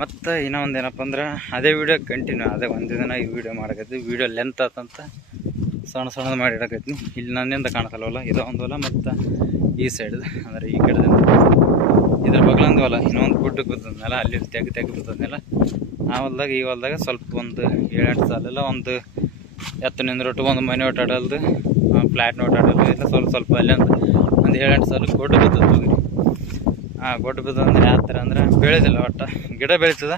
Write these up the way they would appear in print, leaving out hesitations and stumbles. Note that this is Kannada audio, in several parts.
ಮತ್ತು ಇನ್ನೂ ಒಂದು ಏನಪ್ಪ ಅಂದ್ರೆ ಅದೇ ವೀಡಿಯೋ ಕಂಟಿನ್ಯೂ ಅದೇ ಒಂದು ದಿನ ಈ ವಿಡಿಯೋ ಮಾಡಕತ್ತಿ ವೀಡಿಯೋ ಲೆಂತ್ ಆತಂತ ಸಣ್ಣ ಸಣ್ಣದು ಮಾಡಿ ಇಡಕತ್ತೀನಿ. ಇಲ್ಲಿ ನನ್ನಿಂದ ಕಾಣ್ತಲ್ವಲ್ಲ ಇದು ಒಂದು ಹೊಲ, ಮತ್ತು ಈ ಸೈಡ್ ಅಂದರೆ ಈ ಕಡೆದಿಂದ ಇದ್ರ ಬಗ್ಲಂದು ಹೊಲ ಇನ್ನೊಂದು ಗುಡ್ಡಕ್ಕೆ ಬರ್ತದಲ್ಲ, ಅಲ್ಲಿ ತೆಗೆ ಬರ್ತದಲ್ಲ. ಆ ಹೊಲ್ದಾಗ ಈ ಹೊಲ್ದಾಗ ಸ್ವಲ್ಪ ಒಂದು 7-8 ಸಾಲೆಲ್ಲ ಒಂದು ಎತ್ತು ನಿಂದ್ರೊಟ್ಟು ಒಂದು ಮನೆ ಒಟ್ಟಾಡಲ್ದು, ಫ್ಲ್ಯಾಟ್ ಓಟಾಡೋದು ಇಲ್ಲ ಸ್ವಲ್ಪ ಅಲ್ಲಿ ಒಂದು 7-8 ಸಾಲ ಗೊಡ್ಡು ಬರ್ತದೆ ತೊಗರಿ. ಗೊಡ್ಡು ಬರ್ತದೆ ಅಂದರೆ ಯಾವ ಥರ ಅಂದ್ರೆ ಬೆಳೆದಿಲ್ಲ, ಒಟ್ಟು ಗಿಡ ಬೆಳೀತದ,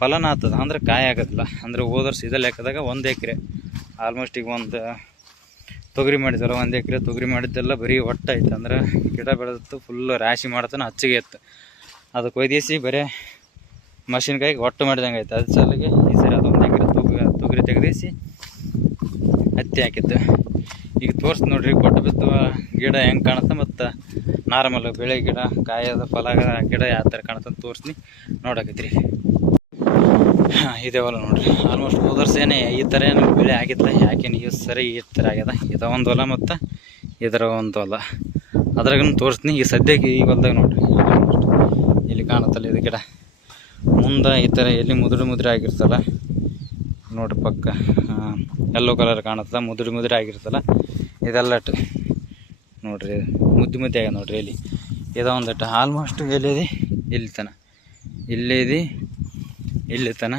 ಫಲನ ಆಗ್ತದೆ, ಅಂದ್ರೆ ಕಾಯಿ ಆಗೋದಿಲ್ಲ. ಅಂದರೆ ಹೋದ ವರ್ಷ ಇದೇ ಲೆಕ್ಕದಾಗ 1 ಎಕರೆ ಆಲ್ಮೋಸ್ಟ್ ಈಗ ಒಂದು ತೊಗರಿ ಮಾಡಿದ್ವಲ್ಲ, 1 ಎಕರೆ ತೊಗರಿ ಮಾಡಿದ್ದೆಲ್ಲ ಬರೀ ಒಟ್ಟಾಯ್ತು. ಅಂದ್ರೆ ಗಿಡ ಬೆಳೆದಿತ್ತು, ಫುಲ್ ರಾಶಿ ಮಾಡ್ತಾನೆ ಹಚ್ಚಿಗೆ ಇತ್ತು. ಅದಕ್ಕೆ ಒಯ್ದಿಸಿ ಬರೀ ಮಷಿನ್ಕಾಯಿಗೆ ಒಟ್ಟು ಮಾಡಿದಂಗೆ ಆಯ್ತು. ಅದ್ರ ಸಲಿಗೆ ಈ ಸರಿ ಅದು 1 ಎಕರೆ ತೊಗರಿ ತೆಗೆದಿಸಿ ಹತ್ತಿ ಹಾಕಿದ್ದು. ಈಗ ತೋರಿಸಿ ನೋಡ್ರಿ ಕೊಟ್ಟು ಬಿದ್ದು ಗಿಡ ಹೆಂಗೆ ಕಾಣುತ್ತೆ, ಮತ್ತು ನಾರ್ಮಲ್ ಬೆಳೆ ಗಿಡ ಕಾಯದ ಫಲ ಗಿಡ ಯಾವ ಥರ ಕಾಣುತ್ತೆ ಅಂತ ತೋರಿಸ್ನಿ ನೋಡಕತ್ರಿ. ಇದೇ ಹೊಲ ನೋಡ್ರಿ, ಆಲ್ಮೋಸ್ಟ್ ಹೋದ ವರ್ಷ ಏನೇ ಈ ಥರ ಏನು ಬೆಳೆ ಆಗಿಲ್ಲ, ಯಾಕೇನು ಈ ಸರಿ ಈ ಥರ ಆಗ್ಯದ. ಇದು ಒಂದು ಹೊಲ ಮತ್ತು ಇದರ ಒಂದು ಹೊಲ, ಅದ್ರಾಗ ತೋರಿಸ್ತೀನಿ. ಈ ಸದ್ಯಕ್ಕೆ ಈ ಹೊಲದಾಗ ನೋಡ್ರಿ ಇಲ್ಲಿ ಕಾಣುತ್ತಲ್ಲ ಇದು ಗಿಡ, ಮುಂದೆ ಈ ಥರ ಎಲ್ಲಿ ಮುದುಡು ಆಗಿರ್ತಲ್ಲ ನೋಡ್ರಿ, ಪಕ್ಕ ಯೆಲ್ಲೋ ಕಲರ್ ಕಾಣುತ್ತಲ್ಲ, ಮುದುಡು ಆಗಿರ್ತಲ್ಲ, ಇದೆಲ್ಲ ನೋಡ್ರಿ ಮುದ್ದೆ ಆಗ್ಯದ ನೋಡ್ರಿ. ಇಲ್ಲಿ ಇದೋ ಒಂದಟ್ಟು ಆಲ್ಮೋಸ್ಟ್ ಎಲ್ಲಿದೆ ಇಲ್ಲಿ ತನ, ಇಲ್ಲಿ ತನ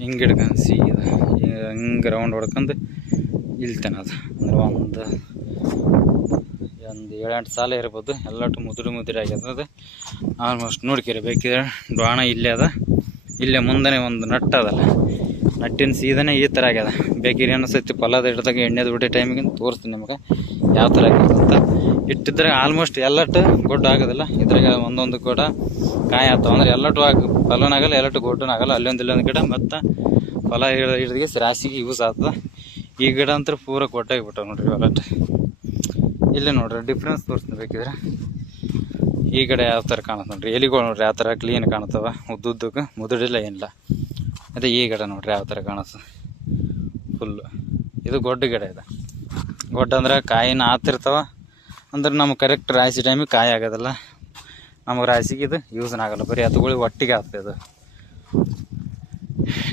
ಹಿಂಗೆ ಹಿಡ್ಕೊಂಡು ಸೀದ ಹಿಂಗೆ ರೌಂಡ್ ಹೊಡ್ಕೊಂಡು ಇಲ್ಲಿ ತನ ಅದು. ಅಂದ್ರೆ ಒಂದು 7-8 ಸಾಲ ಇರ್ಬೋದು. ಎಲ್ಲಟು ಮುದುಡು ಆಗ್ಯದ. ಆಲ್ಮೋಸ್ಟ್ ನೋಡ್ಕಿರಿ ಬೇಕಿದ್ರೆ ಡೋಣ ಇಲ್ಲೇ ಅದ, ಇಲ್ಲೇ ಮುಂದೆ ಒಂದು ನಟ್ಟು ಅದಲ್ಲ, ನಟ್ಟಿನ ಸೀದನೇ ಈ ಥರ ಆಗ್ಯದ. ಬೇಕಿರಿ ಅನಿಸ್ತೈತಿ ಫಲದ ಹಿಡ್ದಾಗ ಎಣ್ಣೆದು ಬಿಟ್ಟೆ ಟೈಮಿಗೆ ತೋರಿಸ್ತೀನಿ ನಿಮಗೆ ಯಾವ ಥರ ಆಗಿರ್ತಂತ. ಇಟ್ಟಿದ್ರೆ ಆಲ್ಮೋಸ್ಟ್ ಎಲ್ಲಟ್ಟು ಗೊಡ್ಡು ಆಗೋದಿಲ್ಲ, ಇದ್ರಾಗ ಒಂದೊಂದು ಕೂಡ ಕಾಯಿ ಆಗ್ತಾವೆ. ಅಂದ್ರೆ ಎಲ್ಲಟು ಫಲನಾಗಲ್ಲ, ಎಲ್ಲಟು ಗೊಡ್ಡನಾಗಲ್ಲ. ಅಲ್ಲೊಂದು ಇಲ್ಲೊಂದು ಗಿಡ ಮತ್ತು ಫಲ ಹಿಡಿದಿಗೆ ರಾಸಿಗೆ ಯೂಸ್ ಆಗ್ತದೆ. ಈ ಗಿಡ ಅಂತ ಪೂರ ಕೊಟ್ಟಾಗಿಬಿಟ್ಟಾವ ನೋಡ್ರಿ ಎಲ್ಲಟ್ಟು. ಇಲ್ಲೇ ನೋಡ್ರಿ ಡಿಫ್ರೆನ್ಸ್ ತೋರಿಸ್ತೀನಿ ಬೇಕಿದ್ರೆ. ಈ ಕಡೆ ಯಾವ ಥರ ಕಾಣುತ್ತೆ ನೋಡ್ರಿ, ಎಲಿಗಳು ನೋಡ್ರಿ ಯಾವ ಥರ ಕ್ಲೀನ್ ಕಾಣುತ್ತವ, ಉದ್ದುದ್ದಕ್ಕೆ ಮುದುಡಿಲ್ಲ ಏನಿಲ್ಲ. ಅದೇ ಈ ಗಿಡ ನೋಡ್ರಿ ಯಾವ ಥರ ಕಾಣುತ್ತೆ ಫುಲ್ಲು. ಇದು ಗೊಡ್ಡ ಗಿಡ ಇದೆ. ಗೊಡ್ಡ ಅಂದ್ರೆ ಕಾಯಿನ ಆತಿರ್ತಾವ, ಅಂದ್ರೆ ನಮ್ಗೆ ಕರೆಕ್ಟ್ ರಾಶಿ ಟೈಮಿಗೆ ಕಾಯಿ ಆಗೋದಿಲ್ಲ, ನಮಗೆ ರಾಶಿಗೆ ಇದು ಯೂಸ್ನ ಆಗೋಲ್ಲ, ಬರೀ ಎತ್ತುಗಳಿಗೆ ಒಟ್ಟಿಗೆ ಆಗ್ತದೆ. ಇದು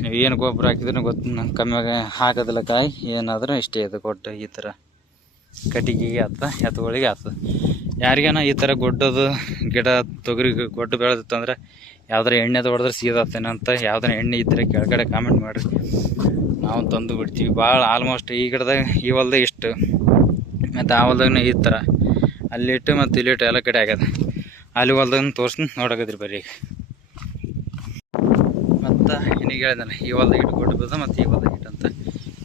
ನೀವು ಏನು ಗೊಬ್ಬರ ಹಾಕಿದ್ರೂ ಕಮ್ಮಿಯಾಗಿ ಹಾಕೋದಿಲ್ಲ ಕಾಯಿ, ಏನಾದರೂ ಇಷ್ಟೇ ಇದು ಗೊಡ್ಡ ಈ ಥರ ಕಟ್ಟಿಗೆಗೆ ಆಗ್ತದೆ, ಎತ್ತುಗಳಿಗೆ ಆಗ್ತದೆ. ಯಾರಿಗೇನ ಈ ಥರ ಗೊಡ್ಡದು ಗಿಡ ತೊಗರಿ ಗೊಡ್ಡು ಬೆಳೆದಿತ್ತು ಅಂದ್ರೆ ಯಾವ್ದಾರ ಎಣ್ಣೆದು ಹೊಡೆದ್ರೆ ಸೀದಾಗ್ತೇನೆ ಅಂತ, ಯಾವ್ದಾರ ಎಣ್ಣೆ ಇದ್ದರೆ ಕೆಳಗಡೆ ಕಾಮೆಂಟ್ ಮಾಡಿರಿ, ನಾವು ತಂದು ಬಿಡ್ತೀವಿ. ಭಾಳ ಆಲ್ಮೋಸ್ಟ್ ಈ ಗಿಡದಾಗ ಈ ಹೊಲ್ದಾಗ ಇಷ್ಟು, ಮತ್ತು ಆ ಹೊಲ್ದಾಗನ ಈ ಥರ ಅಲ್ಲಿಟ್ಟು ಮತ್ತು ಇಲ್ಲಿಟ್ಟು ಎಲ್ಲ ಕಡೆ ಆಗ್ಯದ. ಅಲ್ಲಿ ಹೊಲ್ದಾಗ ತೋರಿಸ್ತೀನಿ ನೋಡಕದ್ರಿ ಬರ್ರಿ. ಮತ್ತು ಇನ್ನೀಗ ಹೇಳಿದಾನೆ ಈ ಹೊಲ್ದಾಗ ಇಟ್ಟು ಗೊಡ್ಡು ಬದ ಮತ್ತು ಈ ಹೊಲ್ದಾಗ ಇಟ್ಟು ಅಂತ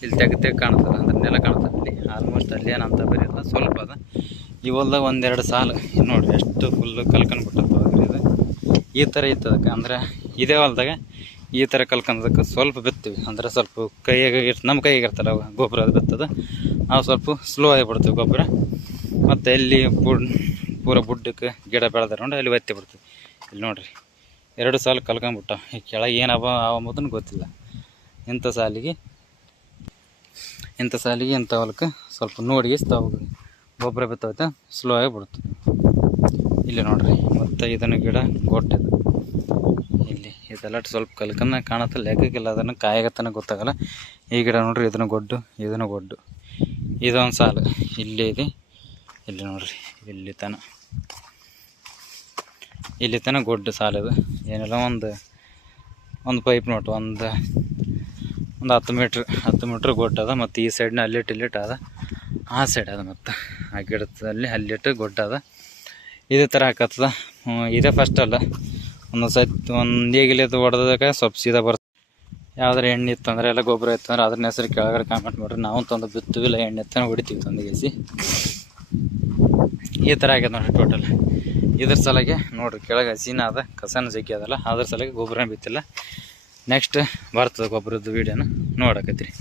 ಇಲ್ಲಿ ತೆಗೆ ಕಾಣುತ್ತಲ್ಲ, ಅಂದ್ರೆ ನೆಲ ಕಾಣುತ್ತೆ ಅಲ್ಲಿ. ಆಲ್ಮೋಸ್ಟ್ ಅಲ್ಲಿ ಏನಂತ ಬರೀಲ್ಲ, ಸ್ವಲ್ಪ ಅದ. ಈ ಹೊಲ್ದಾಗ 1-2 ಸಾಲು ನೋಡಿರಿ ಎಷ್ಟು ಫುಲ್ಲು ಕಲ್ಕೊಂಡ್ಬಿಟ್ಟದ್ದು ಇದು. ಈ ಥರ ಇತ್ತದಕ್ಕೆ, ಅಂದ್ರೆ ಇದೇ ಹೊಲ್ದಾಗ ಈ ಥರ ಕಲ್ಕೊಂಡದಕ್ಕೆ ಸ್ವಲ್ಪ ಬಿತ್ತೀವಿ. ಅಂದ್ರೆ ಸ್ವಲ್ಪ ಕೈಯಾಗ ನಮ್ಮ ಕೈಯಾಗ ಇರ್ತಲ್ಲ ಗೊಬ್ಬರ ಅದು ಬಿತ್ತದ, ನಾವು ಸ್ವಲ್ಪ ಸ್ಲೋ ಆಗಿಬಿಡ್ತೀವಿ ಗೊಬ್ಬರ. ಮತ್ತು ಎಲ್ಲಿ ಪೂರ ಬುಡ್ಡಕ್ಕೆ ಗಿಡ ಬೆಳೆದಾರ ನೋಡಿ ಅಲ್ಲಿ ಒತ್ತಿ ಬಿಡ್ತೀವಿ. ಇಲ್ಲಿ ನೋಡಿರಿ 2 ಸಾಲು ಕಲ್ಕೊಂಡ್ಬಿಟ್ಟ. ಈ ಕೆಳಗೆ ಏನವ ಅಂಬುದನ್ನು ಗೊತ್ತಿಲ್ಲ. ಇಂಥ ಸಾಲಿಗೆ ಇಂಥ ಹೊಲಕ್ಕೆ ಸ್ವಲ್ಪ ನೋಡಿ ತಾವು ಗೊಬ್ಬರ ಬಿತ್ತೈತೆ ಸ್ಲೋ ಆಗಿ ಬಿಡ್ತದೆ. ಇಲ್ಲಿ ನೋಡ್ರಿ ಮತ್ತು ಇದನ್ನು ಗಿಡ ಗೊಟ್ಟಿದೆ. ಇಲ್ಲಿ ಇದೆಲ್ಲ ಸ್ವಲ್ಪ ಕಲ್ಕನ್ನ ಕಾಣುತ್ತೆ, ಲೆಕ್ಕಕ್ಕಿಲ್ಲ, ಅದನ್ನು ಕಾಯಾಗತ್ತನ ಗೊತ್ತಾಗಲ್ಲ. ಈ ಗಿಡ ನೋಡ್ರಿ ಇದನ್ನು ಗೊಡ್ಡು ಇದೊಂದು ಸಾಲು ಇಲ್ಲೇ ಇದೆ. ಇಲ್ಲಿ ನೋಡ್ರಿ ಇಲ್ಲಿ ತನ ಗೊಡ್ಡು ಸಾಲಿದು. ಏನಿಲ್ಲ ಒಂದು ಪೈಪ್ ನೋಟು ಒಂದು 10 ಮೀಟ್ರ್ ಗೊಡ್ಡದ. ಮತ್ತು ಈ ಸೈಡ್ನ ಅಲ್ಲಿಟ್ಟು ಅದ, ಆ ಸೈಡ್ ಅದ, ಮತ್ತು ಆ ಗಿಡದಲ್ಲಿ ಅಲ್ಲಿಟ್ಟು ಗೊಡ್ಡದ. ಇದೇ ಥರ ಹಾಕತ್ತದ. ಇದೇ ಫಸ್ಟ್ ಅಲ್ಲ, ಒಂದು ಈಗಲಿದ್ದು ಹೊಡೆದಾಗ ಸ್ವಲ್ಪ ಸೀದಾ ಬರ್ತದೆ. ಯಾವ್ದಾರ ಎಣ್ಣೆ ಇತ್ತಂದ್ರೆ ಎಲ್ಲ ಗೊಬ್ಬರ ಇತ್ತಂದ್ರೆ ಅದ್ರ ಹೆಸರು ಕೆಳಗಡೆ ಕಾಮೆಂಟ್ ಮಾಡಿರಿ. ನಾವು ತಂದು ಬಿತ್ತೀವಿಲ್ಲ, ಎಣ್ಣೆ ಇತ್ತಾನೆ ಹೊಡಿತೀವಿ ತಂದಿಗೆಸಿ. ಈ ಥರ ಆಗ್ಯದ ನೋಡಿರಿ ಟೋಟಲ್. ಇದ್ರ ಸಲಗೆ ನೋಡಿರಿ ಕೆಳಗೆ ಹಸಿನ ಅದ, ಕಸನ ಜಗ್ಗಿ ಅದಲ್ಲ, ಅದ್ರ ಸಲಗೆ ಗೊಬ್ಬರನ ಬಿತ್ತಿಲ್ಲ. ನೆಕ್ಸ್ಟ್ ಬರ್ತದೆ ಗೊಬ್ಬರದ್ದು ವೀಡಿಯೋನ ನೋಡಕತ್ತೀರಿ.